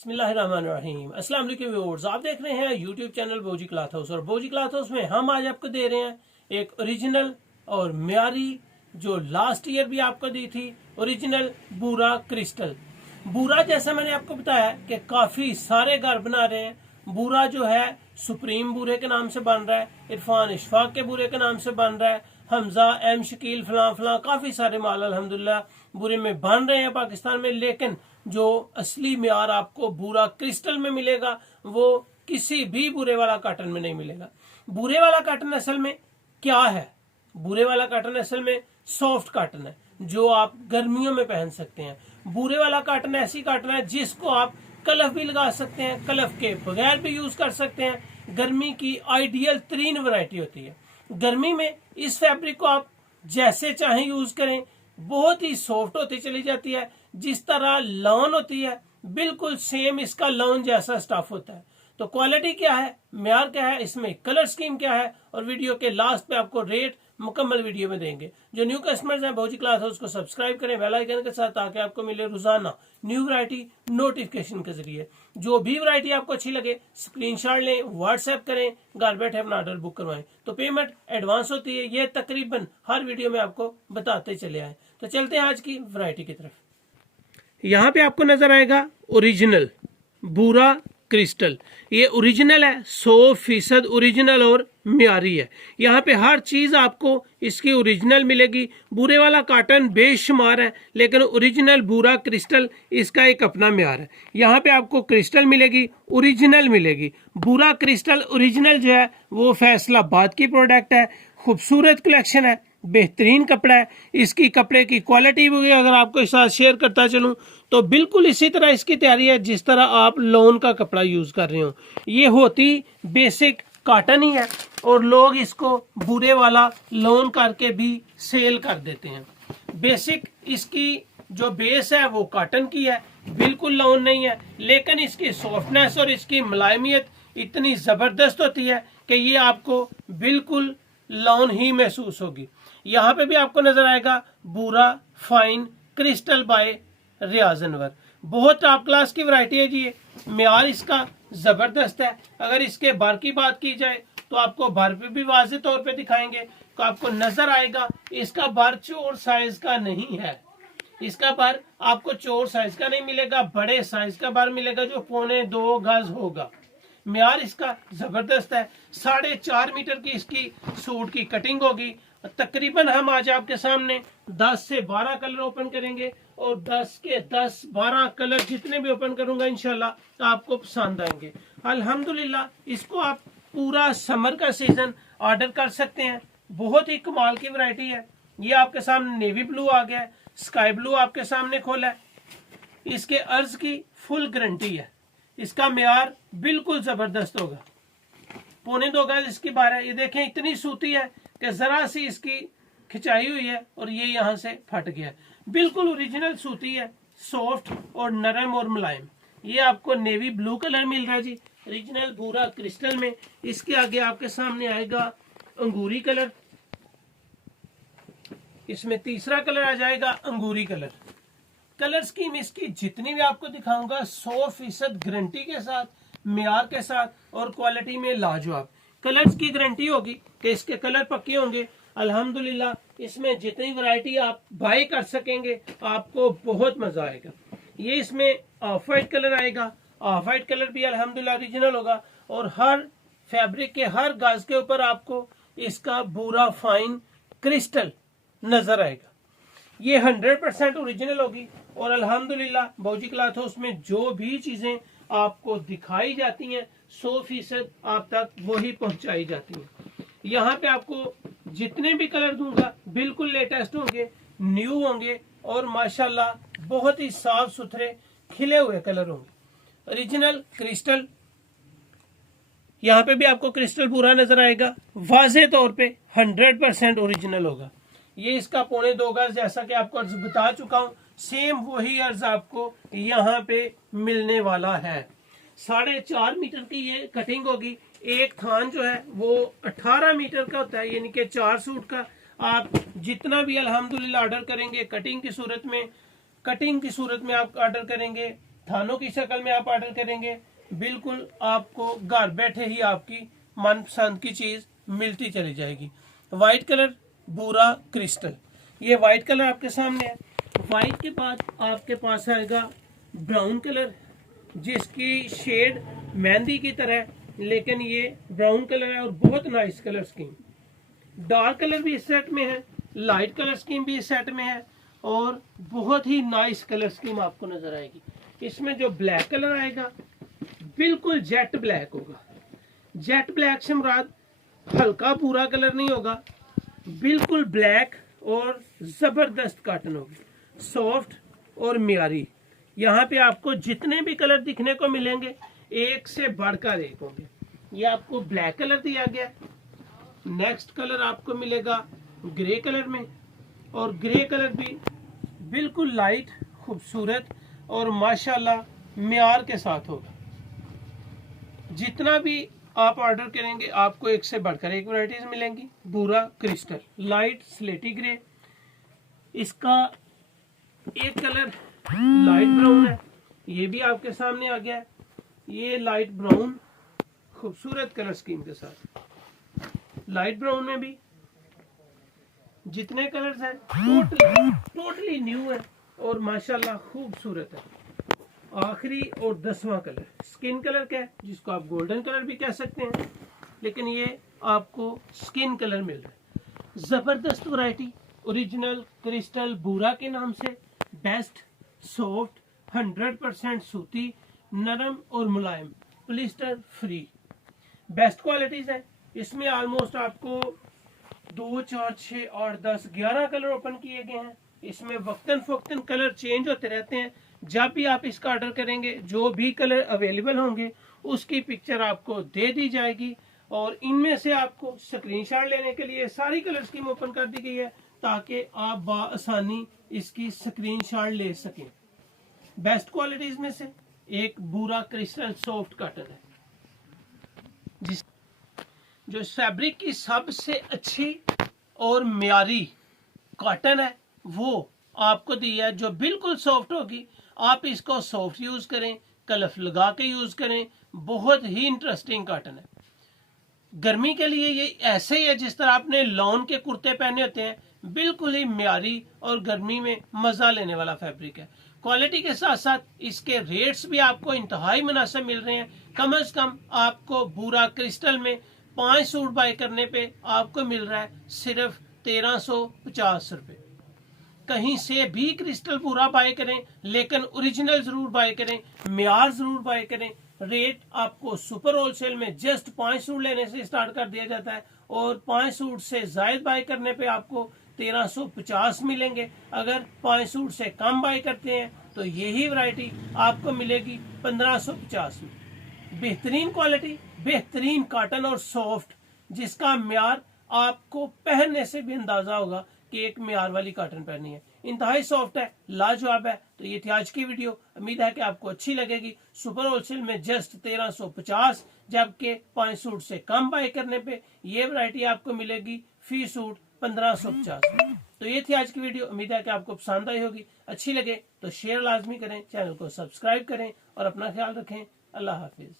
बिस्मिल्लाहिर्रहमानिर्रहीम। अस्सलाम वालेकुम व्यूअर्स, आप देख रहे हैं यूट्यूब चैनल बोजी क्लॉथ हाउस और बोजी क्लॉथ हाउस में हम आज आपको दे रहे हैं एक ओरिजिनल और म्यारी जो लास्ट ईयर भी आपको दी थी ओरिजिनल बूरा क्रिस्टल। बूरा जैसा मैंने आपको बताया कि काफी सारे घर बना रहे हैं। बूरा जो है सुप्रीम बूरे के नाम से बन रहा है, इरफान इशफाक के बूरे के नाम से बन रहा है, हमजा एम शकील फलां फलां काफी सारे माल अल्हम्दुलिल्लाह बूरे में बन रहे हैं पाकिस्तान में। लेकिन जो असली म्यार आपको बूरा क्रिस्टल में मिलेगा वो किसी भी बूरे वाला कॉटन में नहीं मिलेगा। बूरे वाला कॉटन असल में क्या है? बूरे वाला कॉटन असल में सॉफ्ट कॉटन है जो आप गर्मियों में पहन सकते हैं। बूरे वाला कॉटन ऐसी कॉटन है जिसको आप कलफ भी लगा सकते हैं, कलफ के बगैर भी यूज कर सकते हैं। गर्मी की आइडियल तरीन वैरायटी होती है। गर्मी में इस फैब्रिक को आप जैसे चाहें यूज करें, बहुत ही सॉफ्ट होती चली जाती है। जिस तरह लॉन होती है बिल्कुल सेम इसका लॉन जैसा स्टफ होता है। तो क्वालिटी क्या है, म्यार क्या है, इसमें कलर स्कीम क्या है, और वीडियो के लास्ट पे आपको रेट मुकम्मल वीडियो में देंगे। जो न्यू कस्टमर्स हैं बोजी क्लॉथ हाउस को सब्सक्राइब करें बेल आइकन के साथ, ताकि आपको मिले रोजाना न्यू वैरायटी नोटिफिकेशन के जरिए। जो भी वैरायटी आपको अच्छी लगे स्क्रीनशॉट लें, व्हाट्सएप करें, घर बैठे अपना ऑर्डर बुक करवाएं। तो पेमेंट एडवांस होती है, ये तकरीबन हर वीडियो में आपको बताते चले आए। तो चलते हैं आज की वैरायटी की तरफ। यहाँ पे आपको नजर आएगा ओरिजिनल बूरा क्रिस्टल। ये ओरिजिनल है, 100% ओरिजिनल और म्यारी है। यहाँ पे हर चीज आपको इसकी ओरिजिनल मिलेगी। बूरे वाला कॉटन बेशुमार है, लेकिन ओरिजिनल बूरा क्रिस्टल इसका एक अपना म्यार है। यहाँ पे आपको क्रिस्टल मिलेगी, ओरिजिनल मिलेगी। बूरा क्रिस्टल ओरिजिनल जो है वो फैसलाबाद की प्रोडक्ट है। खूबसूरत कलेक्शन है, बेहतरीन कपड़ा है। इसकी कपड़े की क्वालिटी भी अगर आपको साथ शेयर करता चलूं तो बिल्कुल इसी तरह इसकी तैयारी है जिस तरह आप लॉन का कपड़ा यूज कर रहे हो। ये होती बेसिक कॉटन ही है और लोग इसको बूरे वाला लॉन करके भी सेल कर देते हैं। बेसिक इसकी जो बेस है वो कॉटन की है, बिल्कुल लॉन नहीं है। लेकिन इसकी सॉफ्टनेस और इसकी मुलायमियत इतनी जबरदस्त होती है कि ये आपको बिल्कुल लॉन ही महसूस होगी। यहाँ पे भी आपको नजर आएगा बूरा फाइन क्रिस्टल बाय रियाज अनवर। बहुत टॉप क्लास की वैरायटी है जी। ये म्यार इसका जबरदस्त है। अगर इसके बार की बात की जाए तो आपको बार पे भी वाज़े तौर पे दिखाएंगे तो आपको नजर आएगा इसका बार चोर साइज का नहीं है। इसका बार आपको चोर साइज का नहीं मिलेगा, बड़े साइज का बार मिलेगा जो 1.25 गज होगा। म्यार इसका जबरदस्त है। 4.5 मीटर की इसकी सूट की कटिंग होगी। तकरीबन हम आज आपके सामने 10 से 12 कलर ओपन करेंगे और 10 के 10 12 कलर जितने भी ओपन करूंगा इंशाल्लाह तो आपको पसंद आएंगे। अल्हम्दुलिल्लाह इसको आप पूरा समर का सीजन ऑर्डर कर सकते हैं। बहुत ही कमाल की वैरायटी है। ये आपके सामने नेवी ब्लू आ गया है, स्काई ब्लू आपके सामने खोला है। इसके अर्ज की फुल गारंटी है। इसका म्यार बिल्कुल जबरदस्त होगा। 1.25 गज इसकी बार है। ये देखें इतनी सूती है कि जरा सी इसकी खिंचाई हुई है और ये यहाँ से फट गया। बिल्कुल ओरिजिनल सूती है, सॉफ्ट और नरम और मुलायम। ये आपको नेवी ब्लू कलर मिल रहा है जी ओरिजिनल बूरा क्रिस्टल में। इसके आगे आपके सामने आएगा अंगूरी कलर। इसमें तीसरा कलर आ जाएगा अंगूरी कलर। कलर स्कीम इसकी जितनी भी आपको दिखाऊंगा 100% गारंटी के साथ, म्यार के साथ और क्वालिटी में लाजवाब। कलर्स की गारंटी होगी कि इसके कलर पक्के होंगे। अल्हम्दुलिल्लाह इसमें जितनी वैरायटी आप बाय कर सकेंगे आपको बहुत मजा आएगा। ये इसमें ऑफ वाइट कलर आएगा। ऑफ वाइट कलर भी अल्हम्दुलिल्लाह ओरिजिनल होगा और हर फैब्रिक के हर गाज के ऊपर आपको इसका बूरा फाइन क्रिस्टल नजर आएगा। ये 100% ओरिजिनल होगी और अल्हम्दुलिल्लाह बोजी क्लॉथ हाउस में जो भी चीजें आपको दिखाई जाती हैं 100% आप तक वही पहुंचाई जाती हैं। यहाँ पे आपको जितने भी कलर दूंगा बिल्कुल लेटेस्ट होंगे, न्यू होंगे और माशाल्लाह बहुत ही साफ सुथरे खिले हुए कलर होंगे। ओरिजिनल क्रिस्टल, यहाँ पे भी आपको क्रिस्टल पूरा नजर आएगा। वाज़े तौर पे 100% ओरिजिनल होगा। ये इसका 1.25 गज जैसा कि आपको अर्ज बता चुका हूँ, सेम वही अर्ज आपको यहाँ पे मिलने वाला है। 4.5 मीटर की ये कटिंग होगी। एक थान जो है वो 18 मीटर का होता है, यानी कि 4 सूट का। आप जितना भी अल्हम्दुलिल्लाह ऑर्डर करेंगे कटिंग की सूरत में आप ऑर्डर करेंगे, थानों की शक्ल में आप ऑर्डर करेंगे, बिल्कुल आपको घर बैठे ही आपकी मनपसंद की चीज मिलती चली जाएगी। व्हाइट कलर भूरा क्रिस्टल, ये व्हाइट कलर आपके सामने है। व्हाइट के बाद आपके पास आएगा ब्राउन कलर, जिसकी शेड मेहंदी की तरह है, लेकिन ये ब्राउन कलर है और बहुत nice colour scheme. Dark colour भी इस सेट में है, लाइट कलर स्कीम भी इस सेट में है और बहुत ही नाइस कलर स्कीम आपको नजर आएगी। इसमें जो ब्लैक कलर आएगा बिल्कुल जेट ब्लैक होगा। जेट ब्लैक से मुराद हल्का भूरा कलर नहीं होगा, बिल्कुल ब्लैक और जबरदस्त कॉटन होगी, सॉफ्ट और म्यारी। यहाँ पे आपको जितने भी कलर दिखने को मिलेंगे एक से बढ़कर एक होंगे। ये आपको ब्लैक कलर दिया गया, नेक्स्ट कलर आपको मिलेगा ग्रे कलर में, और ग्रे कलर भी बिल्कुल लाइट खूबसूरत और माशाल्लाह म्यार के साथ होगा। जितना भी आप ऑर्डर करेंगे आपको एक से बढ़कर एक वैरायटीज मिलेंगी। भूरा क्रिस्टल, लाइट स्लेटी ग्रे, इसका एक कलर लाइट ब्राउन है, ये भी आपके सामने आ गया है। ये लाइट ब्राउन खूबसूरत कलर स्कीम के साथ, लाइट ब्राउन में भी जितने कलर्स हैं टोटली न्यू है और माशाल्लाह खूबसूरत है। आखिरी और 10वां कलर स्किन कलर का है, जिसको आप गोल्डन कलर भी कह सकते हैं, लेकिन ये आपको स्किन कलर मिल रहा है। जबरदस्त वैरायटी ओरिजिनल क्रिस्टल भूरा के नाम से, बेस्ट सॉफ्ट 100% सूती, नरम और मुलायम, प्लिस्टर फ्री, बेस्ट क्वालिटीज है। इसमें ऑलमोस्ट आपको 2, 4, 6, 8, 10, 11 कलर ओपन किए गए हैं। इसमें वक्तन फक्तन कलर चेंज होते रहते हैं। जब भी आप इसका ऑर्डर करेंगे जो भी कलर अवेलेबल होंगे उसकी पिक्चर आपको दे दी जाएगी और इनमें से आपको स्क्रीनशॉट लेने के लिए सारी कलर स्कीम ओपन कर दी गई है ताकि आप बआसानी इसकी स्क्रीनशॉट ले सकें। बेस्ट क्वालिटीज में से एक भूरा क्रिस्टल सॉफ्ट कॉटन है, जिस जो फैब्रिक की सबसे अच्छी और म्यारी कॉटन है वो आपको दी है, जो बिल्कुल सॉफ्ट होगी। आप इसको सॉफ्ट यूज करें, कलफ लगा के यूज करें, बहुत ही इंटरेस्टिंग कॉटन है। गर्मी के लिए ये ऐसे ही है जिस तरह आपने लॉन के कुर्ते पहने होते हैं, बिल्कुल ही म्यारी और गर्मी में मजा लेने वाला फैब्रिक है। क्वालिटी के साथ साथ इसके रेट्स भी आपको इंतहाई मुनासिब मिल रहे हैं। कम से कम आपको भूरा क्रिस्टल में 5 सूट बाय करने पे आपको मिल रहा है सिर्फ 1350 रुपए। कहीं से भी क्रिस्टल पूरा बाय करें, लेकिन ओरिजिनल जरूर बाय करें, म्यार जरूर बाय करें। रेट आपको सुपर होलसेल में जस्ट 5 सूट लेने से स्टार्ट कर दिया जाता है और 5 सूट से ज्यादा बाय करने पे आपको 1350 मिलेंगे। अगर 5 सूट से कम बाय करते हैं तो यही वैरायटी आपको मिलेगी 1550 में। बेहतरीन क्वालिटी, बेहतरीन कॉटन और सॉफ्ट, जिसका म्यार आपको पहनने से भी अंदाजा होगा कि एक म्यार वाली कॉटन पहनी है। इंतहाई सॉफ्ट है, लाजवाब है। तो ये थी आज की वीडियो, उम्मीद है कि आपको अच्छी लगेगी। सुपर होलसेल में जस्ट 1350, जबकि 5 सूट से कम बाय करने पे ये वैरायटी आपको मिलेगी फी सूट 1550। तो ये थी आज की वीडियो, उम्मीद है कि आपको पसंद आई होगी। अच्छी लगे तो शेयर लाजमी करें, चैनल को सब्सक्राइब करें और अपना ख्याल रखें। अल्लाह हाफिज।